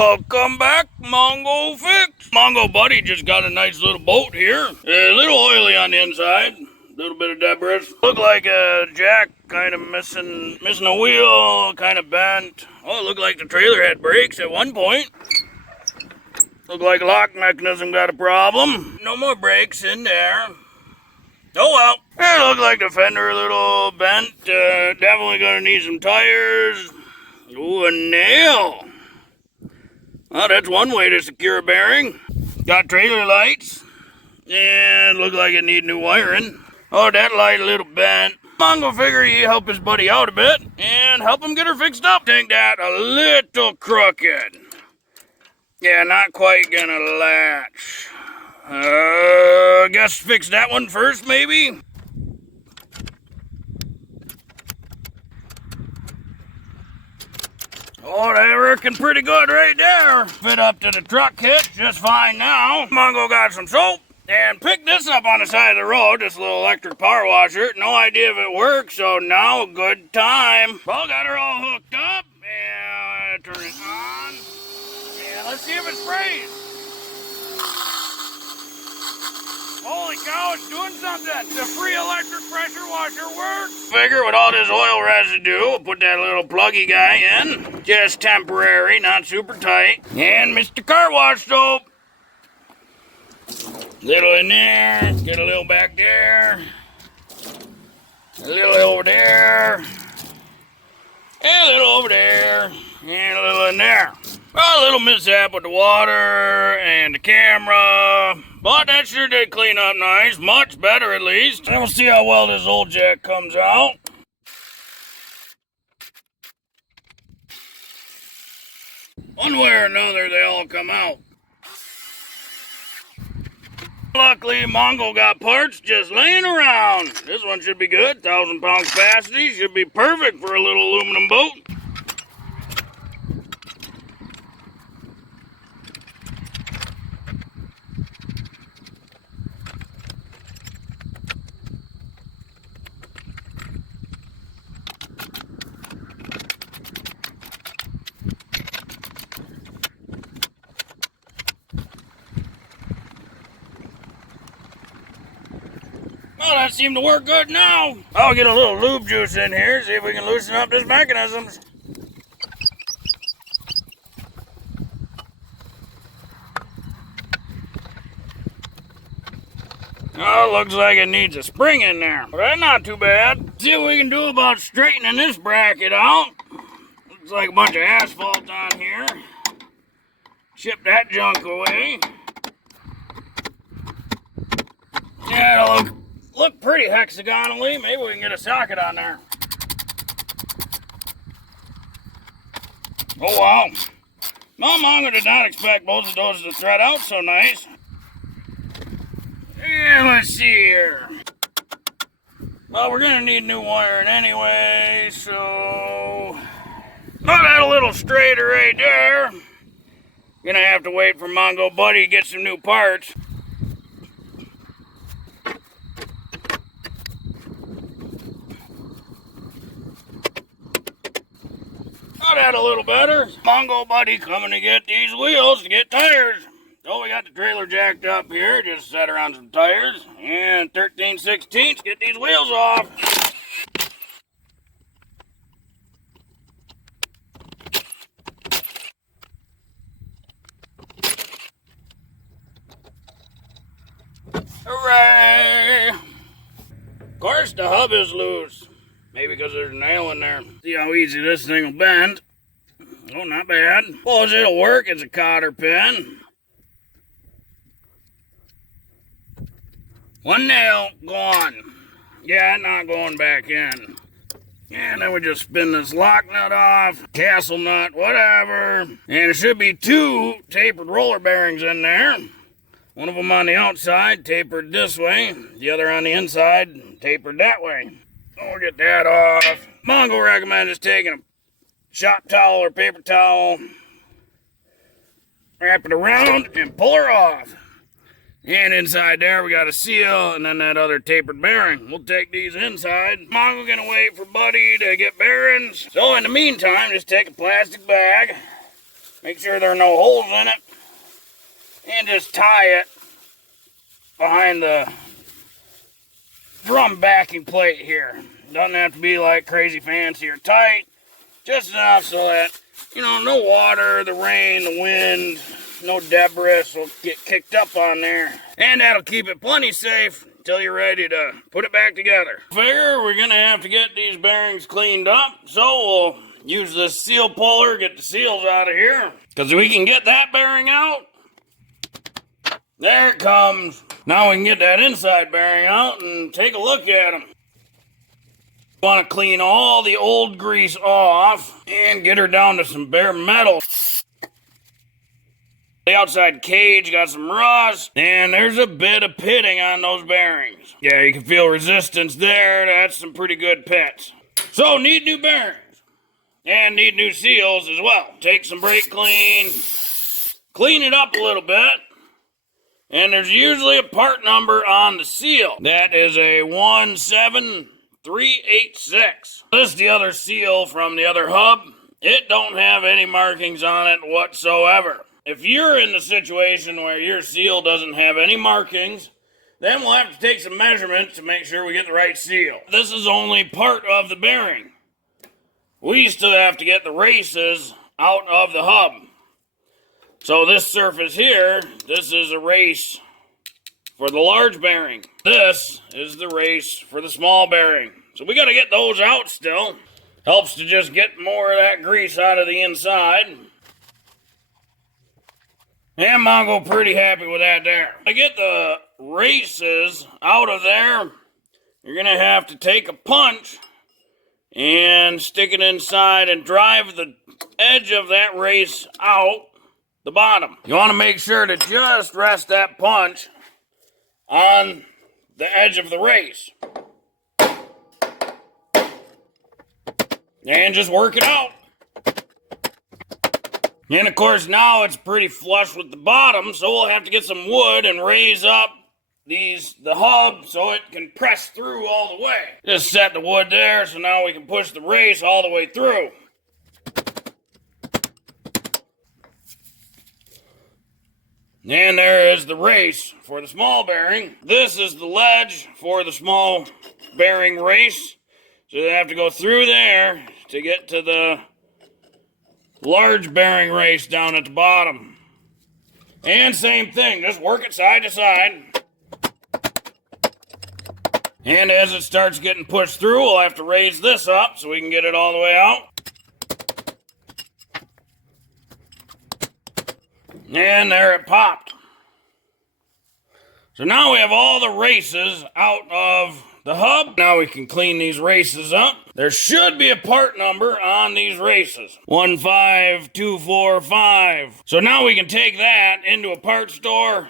Welcome back, Mongo Fix. Mongo Buddy just got a nice little boat here. A little oily on the inside. A little bit of debris. Look like a jack kind of missing a wheel, kind of bent. Oh, it looked like the trailer had brakes at one point. Looked like lock mechanism got a problem. No more brakes in there. Oh well. It looked like the fender a little bent. Definitely gonna need some tires. Ooh, a nail. Well, that's one way to secure a bearing. Got trailer lights. And look like it need new wiring. Oh, that light a little bent. Mongo figure he help his buddy out a bit and help him get her fixed up. Think that a little crooked. Yeah, not quite gonna latch. Guess fix that one first, maybe? Oh, they're working pretty good right there. Fit up to the truck hitch just fine now. Mongo got some soap and picked this up on the side of the road, this little electric power washer. No idea if it works, so now a good time. Well, got her all hooked up and turn it on. And let's see if it sprays. Holy cow, it's doing something. The free electric pressure washer works. Figure with all this oil residue, we'll put that little pluggy guy in. Just temporary, not super tight. And Mr. Car Wash soap. Little in there, get a little back there. A little over there. And a little over there. And a little in there. Well, a little mishap with the water and the camera, but that sure did clean up nice, much better at least. And we'll see how well this old jack comes out. One way or another, they all come out. Luckily, Mongo got parts just laying around. This one should be good, 1,000-pound capacity, should be perfect for a little aluminum boat. Well, that seemed to work good now. I'll get a little lube juice in here, see if we can loosen up this mechanism. Oh, looks like it needs a spring in there. But that's not too bad. See what we can do about straightening this bracket out. Looks like a bunch of asphalt on here. Chip that junk away. Yeah, it'll look pretty hexagonally. Maybe we can get a socket on there. Oh wow. No, Mongo did not expect both of those to thread out so nice. Yeah, let's see here. Well, we're gonna need new wiring anyway, so not that a little straighter right there. Gonna have to wait for Mongo Buddy to get some new parts. Got that a little better. Mongo Buddy coming to get these wheels to get tires. So we got the trailer jacked up here, just set around some tires, and 13/16 get these wheels off. Hooray! Of course the hub is loose. Maybe because there's a nail in there. See how easy this thing will bend. Oh, not bad. Well, it'll work. It's a cotter pin. One nail gone. Yeah, not going back in. And then we just spin this lock nut off, castle nut, whatever. And there should be two tapered roller bearings in there. One of them on the outside, tapered this way. The other on the inside, tapered that way. So we'll get that off. Mongo recommends just taking a shop towel or paper towel, wrap it around, and pull her off. And inside there we got a seal and then that other tapered bearing. We'll take these inside. Mongo gonna wait for Buddy to get bearings. So in the meantime, just take a plastic bag, Make sure there are no holes in it. And just tie it behind the drum backing plate here. Doesn't have to be like crazy fancy or tight. Just enough so that, you know, no water, the rain, the wind, no debris will get kicked up on there. And that'll keep it plenty safe until you're ready to put it back together. Figure we're gonna have to get these bearings cleaned up, so we'll use this seal puller, get the seals out of here. Because we can get that bearing out. There it comes. Now we can get that inside bearing out and take a look at them. Want to clean all the old grease off and get her down to some bare metal. The outside cage got some rust, and there's a bit of pitting on those bearings. Yeah, you can feel resistance there. That's some pretty good pits. So, need new bearings. And need new seals as well. Take some brake clean. Clean it up a little bit. And there's usually a part number on the seal. That is a 17386. This is the other seal from the other hub. It don't have any markings on it whatsoever. If you're in the situation where your seal doesn't have any markings, then we'll have to take some measurements to make sure we get the right seal. This is only part of the bearing. We still have to get the races out of the hub. So this surface here, this is a race for the large bearing. This is the race for the small bearing. So we got to get those out still. Helps to just get more of that grease out of the inside. And Mongo pretty happy with that there. To get the races out of there, you're going to have to take a punch and stick it inside and drive the edge of that race out the bottom. You want to make sure to just rest that punch on the edge of the race. And just work it out. And of course now it's pretty flush with the bottom, so we'll have to get some wood and raise up the hub so it can press through all the way. Just set the wood there so now we can push the race all the way through. And there is the race for the small bearing. This is the ledge for the small bearing race. So you have to go through there to get to the large bearing race down at the bottom. And same thing, just work it side to side. And as it starts getting pushed through, we'll have to raise this up so we can get it all the way out. And there it popped. So now we have all the races out of the hub. Now we can clean these races up. There should be a part number on these races. 15245. So now we can take that into a part store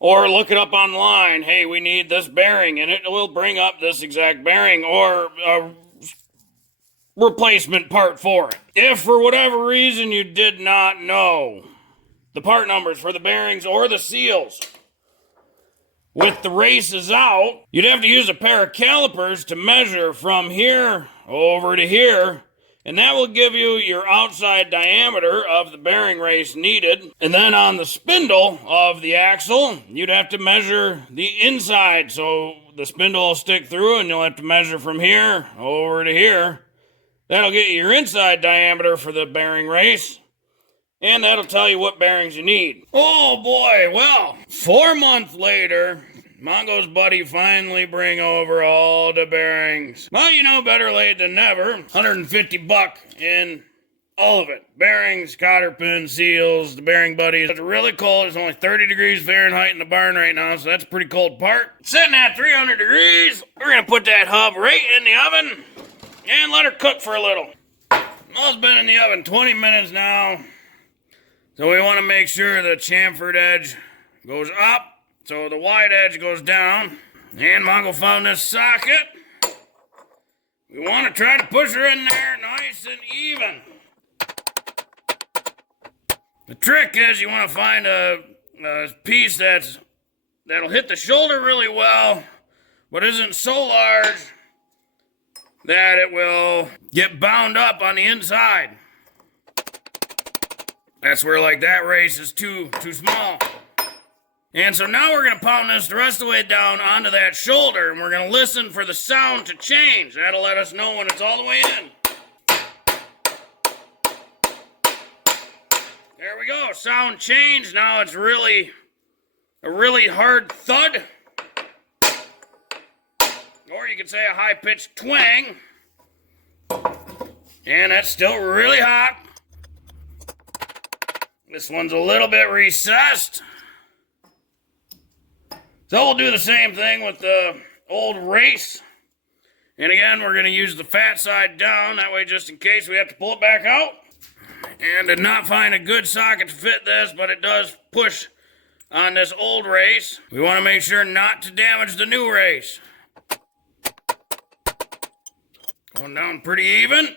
or look it up online. Hey, we need this bearing, and it will bring up this exact bearing or a replacement part for it. If for whatever reason you did not know the part numbers for the bearings or the seals with the races out, you'd have to use a pair of calipers to measure from here over to here, and that will give you your outside diameter of the bearing race needed. And then on the spindle of the axle, you'd have to measure the inside, so the spindle will stick through and you'll have to measure from here over to here. That'll get you your inside diameter for the bearing race. And that'll tell you what bearings you need. Oh boy, well, 4 months later, Mongo's buddy finally bring over all the bearings. Well, you know, better late than never. $150 in all of it. Bearings, cotter pins, seals, the bearing buddies. It's really cold. It's only 30 degrees Fahrenheit in the barn right now, so that's a pretty cold part. Sitting at 300 degrees, we're gonna put that hub right in the oven and let her cook for a little. Well, it's been in the oven 20 minutes now. So we want to make sure the chamfered edge goes up, so the wide edge goes down. And Mongo found this socket. We want to try to push her in there nice and even. The trick is you want to find a piece that'll hit the shoulder really well, but isn't so large that it will get bound up on the inside. That's where like that race is too small. And so now we're going to pound this the rest of the way down onto that shoulder, and we're going to listen for the sound to change. That'll let us know when it's all the way in. There we go, sound changed. Now it's really a really hard thud. Or you could say a high-pitched twang. And that's still really hot. This one's a little bit recessed. So we'll do the same thing with the old race. And again, we're going to use the fat side down. That way, just in case we have to pull it back out. And did not find a good socket to fit this, but it does push on this old race. We want to make sure not to damage the new race. Going down pretty even.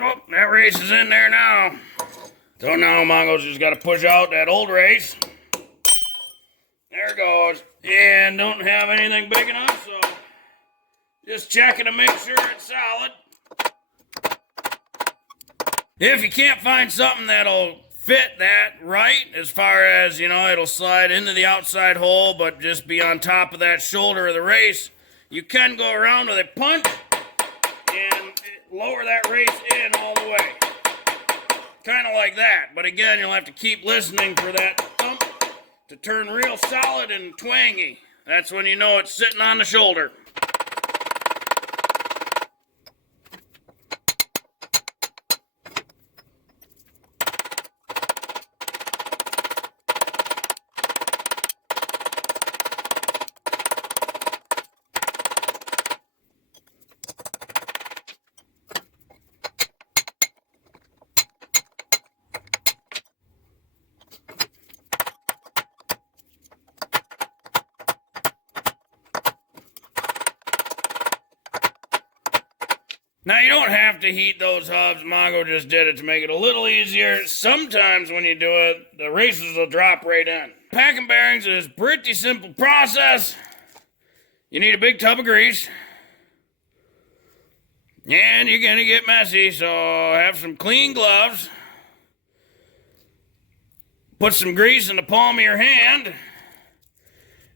Oh, that race is in there now. So now Mongo's just got to push out that old race. There it goes. And don't have anything big enough, so just checking to make sure it's solid. If you can't find something that'll fit that right, as far as, you know, it'll slide into the outside hole, but just be on top of that shoulder of the race, you can go around with a punch and lower that race in all the way. Kind of like that. But again, you'll have to keep listening for that thump to turn real solid and twangy. That's when you know it's sitting on the shoulder. Now, you don't have to heat those hubs. Mongo just did it to make it a little easier. Sometimes when you do it, the races will drop right in. Packing bearings is a pretty simple process. You need a big tub of grease. And you're going to get messy, so have some clean gloves. Put some grease in the palm of your hand.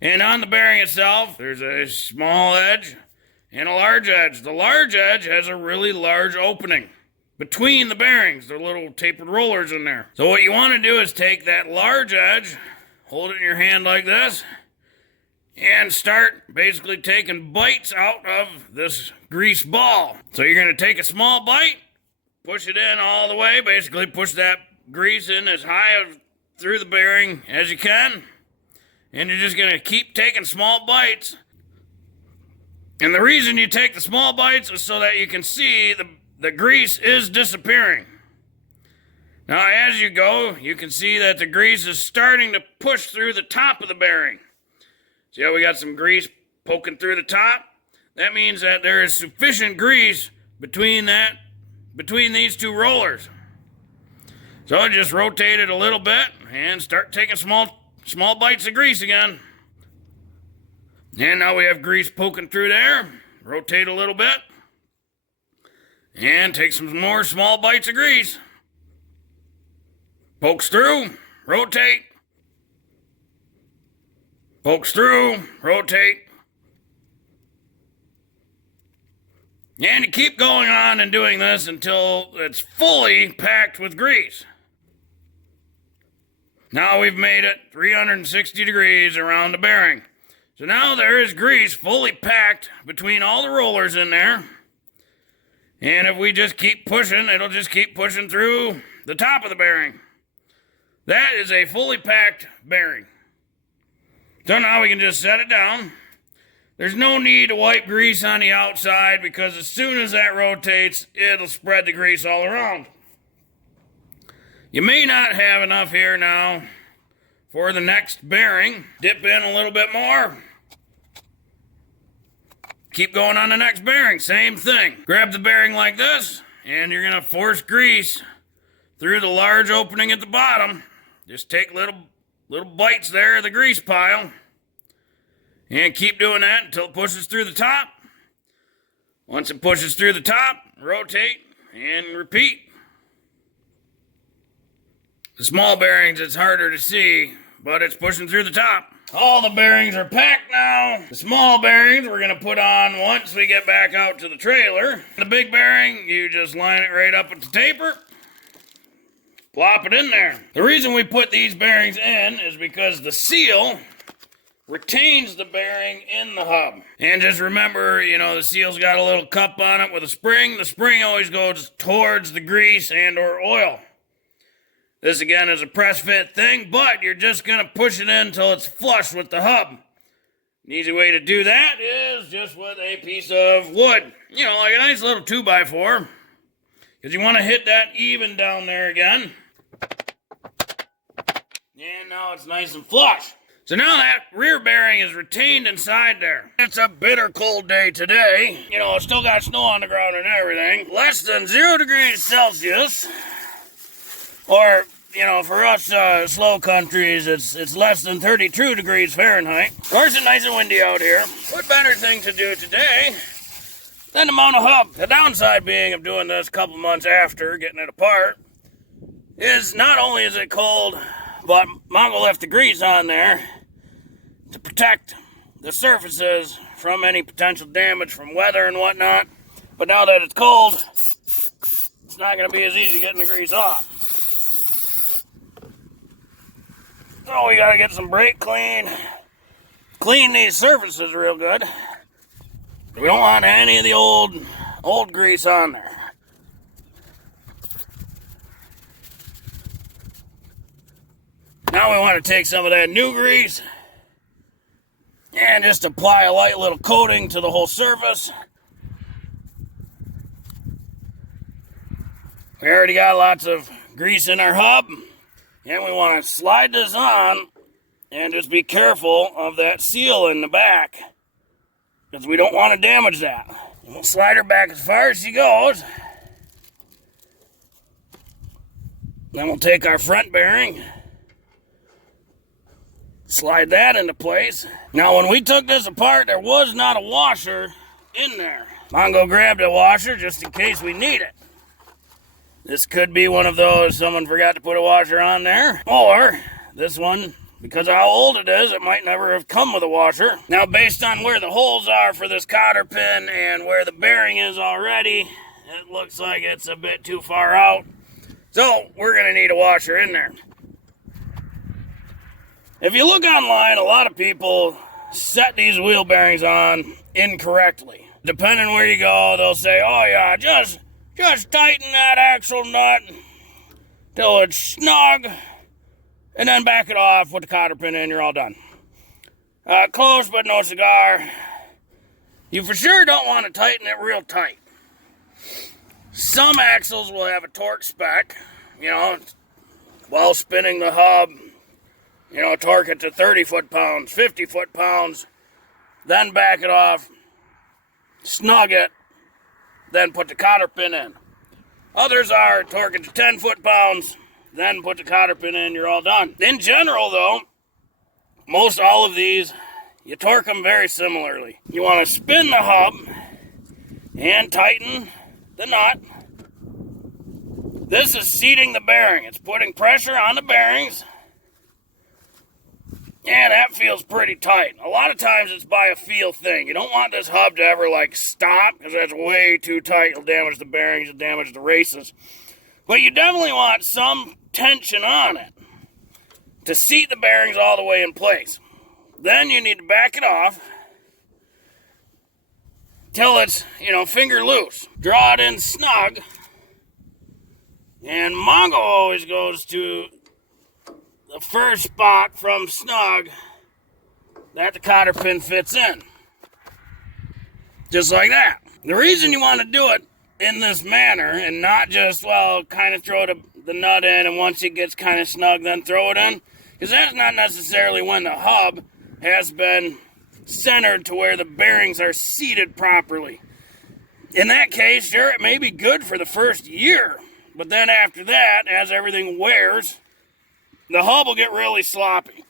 And on the bearing itself, there's a small edge and a large edge. The large edge has a really large opening between the bearings. There are little tapered rollers in there. So what you want to do is take that large edge, hold it in your hand like this, and start basically taking bites out of this grease ball. So you're going to take a small bite, push it in all the way, basically push that grease in as high through the bearing as you can, and you're just going to keep taking small bites. And the reason you take the small bites is so that you can see the grease is disappearing. Now, as you go, you can see that the grease is starting to push through the top of the bearing. See how we got some grease poking through the top? That means that there is sufficient grease between these two rollers. So just rotate it a little bit and start taking small bites of grease again. And now we have grease poking through there. Rotate a little bit. And take some more small bites of grease. Pokes through, rotate. Pokes through, rotate. And you keep going on and doing this until it's fully packed with grease. Now we've made it 360 degrees around the bearing. So now there is grease fully packed between all the rollers in there. And if we just keep pushing, it'll just keep pushing through the top of the bearing. That is a fully packed bearing. So now we can just set it down. There's no need to wipe grease on the outside because as soon as that rotates, it'll spread the grease all around. You may not have enough here now for the next bearing. Dip in a little bit more. Keep going on the next bearing, same thing. Grab the bearing like this, and you're gonna force grease through the large opening at the bottom. Just take little bites there of the grease pile, and keep doing that until it pushes through the top. Once it pushes through the top, rotate and repeat. The small bearings, it's harder to see, but it's pushing through the top. All the bearings are packed now. The small bearings we're going to put on once we get back out to the trailer. The big bearing, you just line it right up with the taper. Plop it in there. The reason we put these bearings in is because the seal retains the bearing in the hub. And just remember, the seal's got a little cup on it with a spring. The spring always goes towards the grease and or oil. This again is a press fit thing, but you're just going to push it in until it's flush with the hub. An easy way to do that is just with a piece of wood. Like a nice little 2x4. Because you want to hit that even down there again. And now it's nice and flush. So now that rear bearing is retained inside there. It's a bitter cold day today. It's still got snow on the ground and everything. Less than 0 degrees Celsius. Or, for us slow countries, it's less than 32 degrees Fahrenheit. Of course, it's nice and windy out here. What better thing to do today than to mount a hub? The downside being of doing this a couple months after getting it apart is not only is it cold, but Mongo left the grease on there to protect the surfaces from any potential damage from weather and whatnot. But now that it's cold, it's not going to be as easy getting the grease off. So we got to get some brake clean. Clean these surfaces real good. We don't want any of the old grease on there. Now we want to take some of that new grease and just apply a light little coating to the whole surface. We already got lots of grease in our hub, and we want to slide this on and just be careful of that seal in the back because we don't want to damage that. And we'll slide her back as far as she goes. Then we'll take our front bearing, slide that into place. Now, when we took this apart, there was not a washer in there. Mongo grabbed a washer just in case we need it. This could be one of those someone forgot to put a washer on there. Or this one, because of how old it is, it might never have come with a washer. Now, based on where the holes are for this cotter pin and where the bearing is already, it looks like it's a bit too far out. So, we're going to need a washer in there. If you look online, a lot of people set these wheel bearings on incorrectly. Depending where you go, they'll say, oh yeah, just tighten that axle nut till it's snug, and then back it off with the cotter pin in, you're all done. Close but no cigar. You for sure don't want to tighten it real tight. Some axles will have a torque spec, while spinning the hub, torque it to 30 foot-pounds, 50 foot-pounds, then back it off, snug it, then put the cotter pin in. Others are torque it to 10 foot-pounds, then put the cotter pin in, you're all done. In general, though, most all of these, you torque them very similarly. You want to spin the hub and tighten the nut. This is seating the bearing. It's putting pressure on the bearings. And that feels pretty tight. A lot of times it's by a feel thing. You don't want this hub to ever stop because that's way too tight. It'll damage the bearings, it'll damage the races. But you definitely want some tension on it to seat the bearings all the way in place. Then you need to back it off till it's, finger loose. Draw it in snug. And Mongo always goes to the first spot from snug that the cotter pin fits in. Just like that. The reason you want to do it in this manner and not just, kind of throw the nut in and once it gets kind of snug, then throw it in, because that's not necessarily when the hub has been centered to where the bearings are seated properly. In that case, sure, it may be good for the first year, but then after that, as everything wears, the hub will get really sloppy.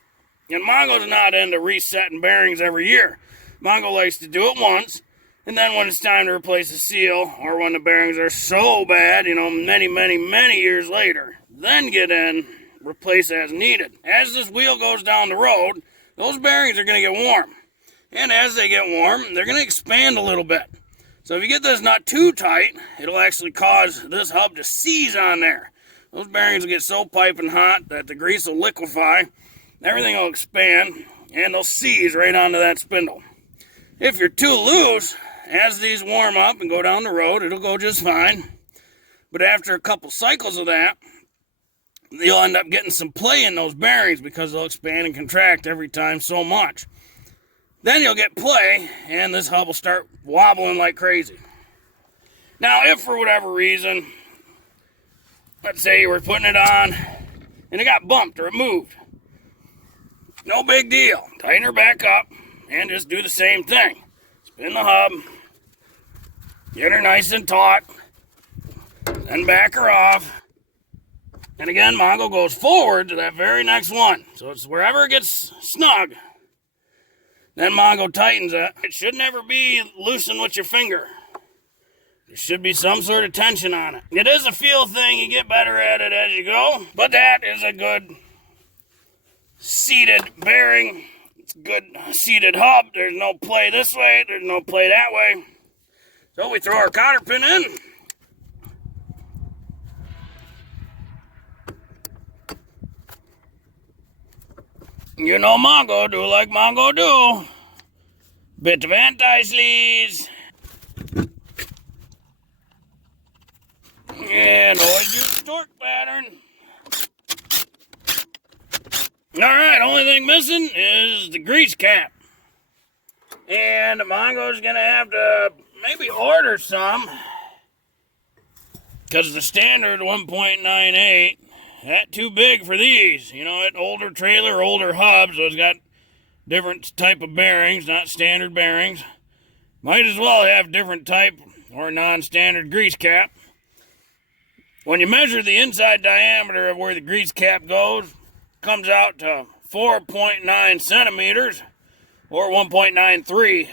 And Mongo's not into resetting bearings every year. Mongo likes to do it once, and then when it's time to replace the seal, or when the bearings are so bad, many, many, many years later, then get in replace as needed. As this wheel goes down the road, those bearings are going to get warm. And as they get warm, they're going to expand a little bit. So if you get this not too tight, it'll actually cause this hub to seize on there. Those bearings will get so piping hot that the grease will liquefy, everything will expand, and they'll seize right onto that spindle. If you're too loose, as these warm up and go down the road, it'll go just fine. But after a couple cycles of that, you'll end up getting some play in those bearings because they'll expand and contract every time so much. Then you'll get play, and this hub will start wobbling like crazy. Now, if for whatever reason, let's say you were putting it on, and it got bumped or it moved, no big deal. Tighten her back up, and just do the same thing. Spin the hub, get her nice and taut, then back her off. And again, Mongo goes forward to that very next one. So it's wherever it gets snug, then Mongo tightens it. It should never be loosened with your finger. There should be some sort of tension on it. It is a feel thing. You get better at it as you go. But that is a good seated bearing. It's a good seated hub. There's no play this way. There's no play that way. So we throw our cotter pin in. You know Mongo, do like Mongo do. Bit of anti-seize. And always use the torque pattern. Alright, only thing missing is the grease cap. And Mongo's gonna have to maybe order some. Because the standard 1.98, that's too big for these. You know, an older trailer, older hub, so it's got different type of bearings, not standard bearings. Might as well have different type or non-standard grease cap. When you measure the inside diameter of where the grease cap goes, comes out to 4.9 centimeters or 1.93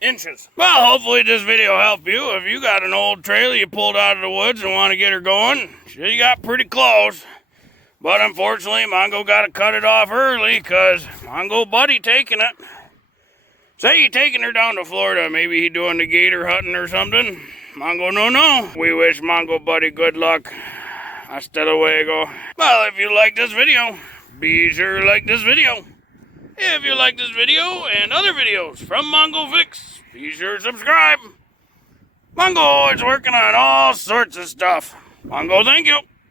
inches. Well, hopefully this video helped you. If you got an old trailer you pulled out of the woods and want to get her going, you got pretty close. But unfortunately, Mongo got to cut it off early because Mongo buddy taking it. Say he taking her down to Florida. Maybe he doing the gator hunting or something. Mongo, no. We wish Mongo buddy good luck. Hasta luego. Well, if you like this video, be sure to like this video. If you like this video and other videos from Mongo Fix, be sure to subscribe. Mongo is working on all sorts of stuff. Mongo, thank you.